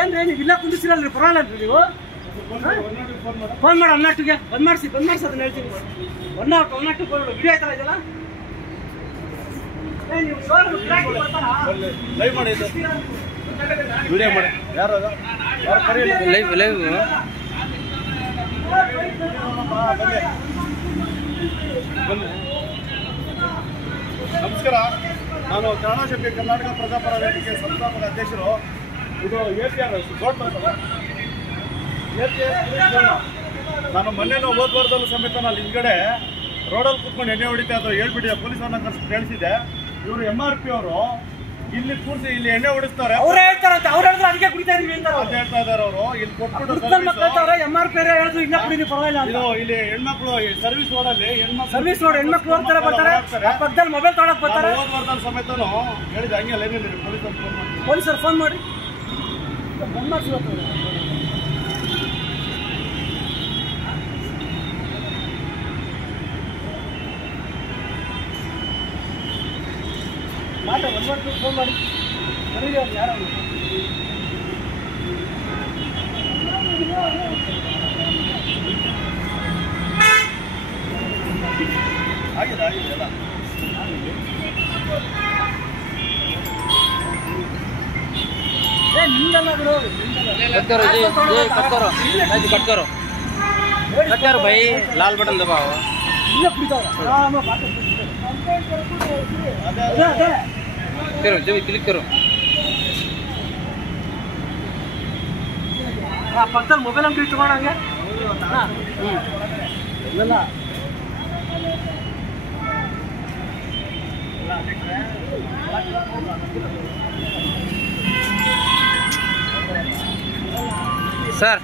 ಏನ್ರಿ ನೀವು ಇಲ್ಲ ಕುಂದಿಸಿರಲ್ರಿ ಪರವಾಗಿಲ್ಲ ನೀವು ಫೋನ್ ಮಾಡಿ ಒನ್ನಾಟಿಗೆ ಬಂದ್ ಮಾಡಿಸಿ ಅದನ್ನ ಹೇಳ್ತೀನಿ ಒನ್ನಾಟು ವಿಡಿಯೋ ಆಯ್ತಲ್ಲ ಇದೆಲ್ಲ ಲೈವ್ ಮಾಡಿ ವಿಡಿಯೋ ಮಾಡಿ ಯಾರು ಲೈವ್ ನಮಸ್ಕಾರ. ನಾನು ಕನ್ನಡ ಶಕ್ತಿ ಕರ್ನಾಟಕ ಪ್ರಜಾಪರ ವೇದಿಕೆ ಸಂಸ್ಥಾಪಕ ಅಧ್ಯಕ್ಷರು. ಇದು APR ನಾನು ಮೊನ್ನೆನೂ ಹೋದ ವಾರದಲ್ಲೂ ಸಮೇತ ನಾನು ಹಿಂದ್ಗಡೆ ರೋಡಲ್ಲಿ ಕೂತ್ಕೊಂಡು ಎಣ್ಣೆ ಹೊಡಿತಾ ಇದ್ರು ಹೇಳ್ಬಿಟ್ಟಿದೆ ಪೊಲೀಸರನ್ನ ಕಳಿಸಿದೆ. ಇವರು MRP ಅವರು ಇಲ್ಲಿ ಕೂರಿಸಿ ಇಲ್ಲಿ ಎಣ್ಣೆ ಹೊಡಿಸ್ತಾರೆ. ಅವ್ರು ಹೇಳ್ತಾರಂತೆ, ಅವ್ರು ಹೇಳಿದ್ರೆ ಅದಕ್ಕೆ ಕುಡಿತಾ ಇದೀವಿ ಅಂತ ಹೇಳ್ತಾ ಇದಾರೆ. ಅವರು ಇಲ್ಲಿ ಕೊಟ್ಬಿಟ್ಟು MRP ಹೇಳಿದ್ರು ಇಲ್ಲ ಕುಡಿದು ಪರವಾಗಿಲ್ಲ. ಇದು ಇಲ್ಲಿ ಹೆಣ್ಮಕ್ಳು ಸರ್ವಿಸ್ ರೋಡಲ್ಲಿ ಸರ್ವಿಸ್ ರೋಡ್ ಹೆಣ್ಮಕ್ಳು ಹೋಗ್ತಾರೆ ಬರ್ತಾರೆ, ಪಕ್ಕದಲ್ಲಿ ಮೊಬೈಲ್ ತಗೊಳಕ್ ಬರ್ತಾರೆ. ಹೋದ ವಾರದಲ್ಲಿ ಸಮೇತನು ಹೇಳಿದೆ ಹಂಗೆ ಲೈನಲ್ಲಿ ಪೊಲೀಸರು ಫೋನ್ ಮಾಡಿ ಬಂದ್ ಮಾಡಿಸ್ಬೇಕು. ಫೋನ್ ಮಾಡಿ ಯಾರು ಆಗಿದೆ ಎಲ್ಲ ನಿಂದಲ್ಲ ಬಿಡು, करो भाई, लाल बटन दबाओ. करो जब क्लिक करो. पक्कल मोबाइल अंगड़ी तಗೊಂಡಂಗೆ ಇಲ್ಲ सर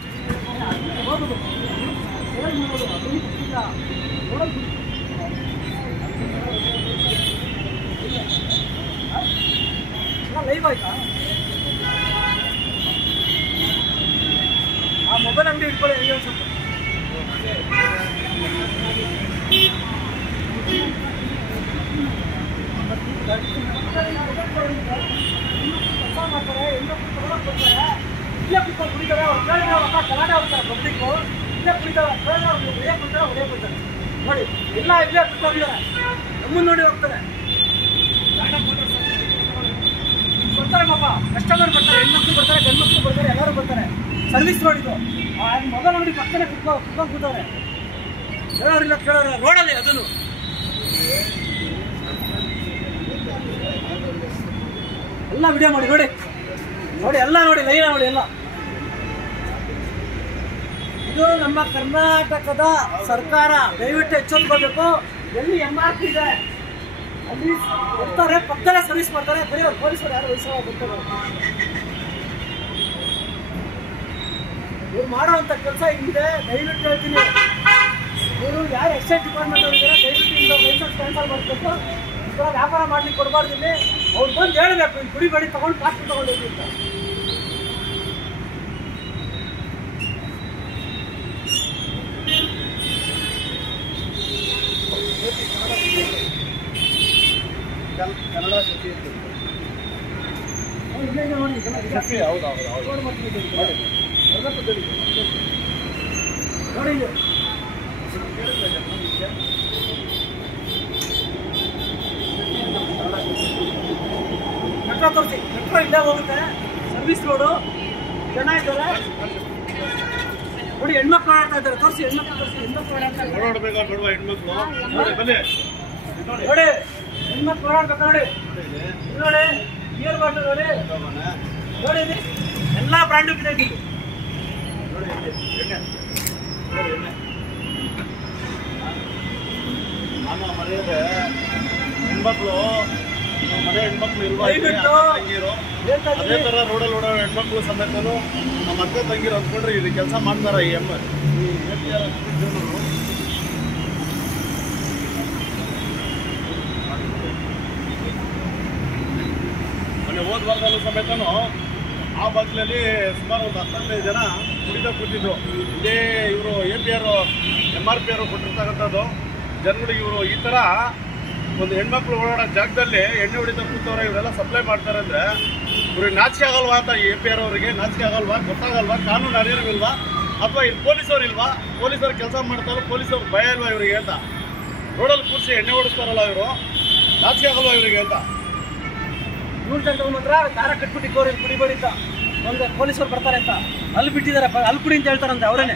ಲೈವ್ ಆಯ್ತಾ? ಆ ಮೊಬೈಲ್ ಅಂಗಡಿ ಇಟ್ಕೊಳ್ಳಿ ಹೆಂಗೆ ಸ್ವಲ್ಪ ಮಾಡ್ತಾರೆ. ಇಲ್ಲೇ ಕುತ್ಕೊಂಡು ಕುಡಿತಾರೆ. ಅವ್ರು ಕೇಳಿದ್ರೆ ಅವ್ರ ಕಲಾಟೆ ಹೋಗ್ತಾರೆ ಪಬ್ಲಿಕ್ಕು. ಇಲ್ಲೇ ಕುಡಿತಾರೆ, ಹೊಡೆಯೇ ಕೊಡ್ತಾರೆ ನೋಡಿ. ಎಲ್ಲ ಇಲ್ಲೇ ಕುತ್ಕೊಂಡಿದ್ದಾರೆ, ನಮ್ಮನ್ನು ನೋಡಿ ಹೋಗ್ತಾರೆ. ಬರ್ತಾರೆ ಪಾಪ, ಕಸ್ಟಮರ್ ಬರ್ತಾರೆ, ಹೆಣ್ಮಕ್ಳು ಬರ್ತಾರೆ, ಗಂಡ್ಮಕ್ಳು ಬರ್ತಾರೆ, ಎಲ್ಲರೂ ಬರ್ತಾರೆ. ಸರ್ವಿಸ್ ರೋಡ್ ಇದು. ಮೊಬೈಲ್ ಅಂಗಡಿ ಪಕ್ಕನೇ ಕುತ್ಕೊಂಡು ಕೂತವ್ರೆ. ಹೇಳೋರಿಲ್ಲ ಕೇಳೋರು ರೋಡಲ್ಲಿ ಅದನ್ನು ಎಲ್ಲ ವಿಡಿಯೋ ಮಾಡಿ ನೋಡಿ ಎಲ್ಲ ನೋಡಿ, ಲೈವ್ ನೋಡಿ ಎಲ್ಲ. ಇದು ನಮ್ಮ ಕರ್ನಾಟಕದ ಸರ್ಕಾರ ದಯವಿಟ್ಟು ಎಚ್ಚೆತ್ತುಕೊಳ್ಬೇಕು. ಎಲ್ಲಿ MRP ಇದೆ ಅಲ್ಲಿ ಬರ್ತಾರೆ, ಪಕ್ಕದಲ್ಲೇ ಸರ್ವಿಸ್ ಮಾಡ್ತಾರೆ. ಬರೀ ಅವ್ರು ಪೊಲೀಸರು ಯಾರು ವಯಸ್ಸು ಬರ್ತಾರೆ. ಇವ್ರು ಮಾಡುವಂಥ ಕೆಲಸ ಹಿಂಗಿದೆ. ದಯವಿಟ್ಟು ಹೇಳ್ತೀನಿ, ಇವರು ಯಾರು ಎಕ್ಸೈಸ್ ಡಿಪಾರ್ಟ್ಮೆಂಟ್ ಅವ್ರು ಇದ್ದಾರೆ, ದಯವಿಟ್ಟು ಇಂಥ ಲೈಸೆನ್ಸ್ ಕ್ಯಾನ್ಸಲ್ ಮಾಡಬೇಕು. ಈ ವ್ಯಾಪಾರ ಮಾಡ್ಲಿಕ್ಕೆ ಕೊಡಬಾರ್ದು. ಇಲ್ಲಿ ಅವ್ರು ಬಂದು ಹೇಳಬೇಕು, ಕುಡಿಬೇಡಿ, ತಗೊಂಡು ಪಾಸ್ಪೋರ್ಟ್ ತಗೊಂಡೋಗಿ ಅಂತ. ಕನ್ನಡ ಶಕ್ತಿ ನೋಡಿ ಮೆಟ್ರೋ ತೋರಿಸಿ. ಮೆಟ್ರೋ ಇಲ್ಲೇ ಹೋಗುತ್ತೆ, ಸರ್ವಿಸ್ ರೋಡು. ಜನ ಇದ್ದಾರೆ ನೋಡಿ, ಹೆಣ್ಮಕ್ಳು ಆಡ್ತಾ ಇದ್ದಾರೆ. ತೋರಿಸಿ, ಹೆಣ್ಮಕ್ಳು ತೋರಿಸಿ. ಹೆಣ್ಮಕ್ಳು ಆಡ್ತಾ ಇದ್ದಾರೆ ನೋಡಿ, ಹೆಣ್ಮಕ್ಳು ಓಡಾಡ್ಬೇಕು ನೋಡಿ. ನೋಡಿ ಬಿಯರ್ ಬಾಟಲ್ ನೋಡಿ ನೋಡಿ, ಎಲ್ಲ ಬ್ರ್ಯಾಂಡು ಇದೆ ಇದು. ನಾನು ಮನೆಯಲ್ಲೇ ಹೆಣ್ಮಕ್ಳು ಮನೆ ಹೆಣ್ಮಕ್ಳು ಇರುವ ಅದೇ ಥರ ರೋಡಲ್ಲಿ ಓಡೋ ಹೆಣ್ಮಕ್ಳು ಸಮೇತನು ನಮ್ಮ ಅತ್ತೆ ತಂಗಿರು ಅಂದ್ಕೊಂಡ್ರೆ ಇದು ಕೆಲಸ ಮಾಡ್ತಾರೆ. ಈ ಮೊನ್ನೆ ಹೋದ ವಾರದಲ್ಲೂ ಸಮೇತನು ಆ ಬಾಗಿಲಲ್ಲಿ ಸುಮಾರು ಒಂದು 15 ಜನ ಕುಡಿದ ಕೂತಿದ್ರು. ಇದೇ ಇವರು APR MRPR ಕೊಟ್ಟಿರ್ತಕ್ಕಂಥದ್ದು ಜನಗಳಿಗೆ. ಇವರು ಈ ಥರ ಒಂದು ಹೆಣ್ಮಕ್ಳು ಓಡಾಡೋ ಜಾಗದಲ್ಲಿ ಎಣ್ಣೆ ಹೊಡಿತಾ ಕೂತವ್ರೆ, ಇವರೆಲ್ಲ ಸಪ್ಲೈ ಮಾಡ್ತಾರೆ ಅಂದರೆ ಇವ್ರಿಗೆ ನಾಚಿಕೆ ಆಗಲ್ವಾ ಅಂತ APR ಅವರಿಗೆ ನಾಚಿಕೆ ಆಗಲ್ವಾ? ಗೊತ್ತಾಗಲ್ವಾ? ಕಾನೂನು ಅರಿವಿಲ್ವಾ? ಅಥವಾ ಇಲ್ಲಿ ಪೊಲೀಸವ್ರು ಇಲ್ವಾ? ಪೊಲೀಸರು ಕೆಲಸ ಮಾಡ್ತಾರೋ ಪೊಲೀಸವ್ರು ಭಯ ಇಲ್ವಾ ಇವರಿಗೆ ಅಂತ? ರೋಡಲ್ಲಿ ಕೂರಿಸಿ ಎಣ್ಣೆ ಹೊಡಿಸ್ತಾರಲ್ಲ ಇವರು, ನಾಚಿಕೆ ಆಗಲ್ವಾ ಇವರಿಗೆ ಅಂತ? ಇವ್ರ ಜನಗಳು ಮಾತ್ರ ದಾರ ಕಟ್ಬಿಟ್ಟಿದ್ದವ್ರು ಇಲ್ಲಿ ಕುಡಿಬೇಡಿ ಅಂತ, ಒಂದು ಪೊಲೀಸರು ಬರ್ತಾರೆ ಅಂತ ಅಲ್ಲಿ ಬಿಟ್ಟಿದ್ದಾರೆ, ಅಲ್ಲಿ ಕುಡಿ ಅಂತ ಹೇಳ್ತಾರಂತೆ ಅವರೇನೆ.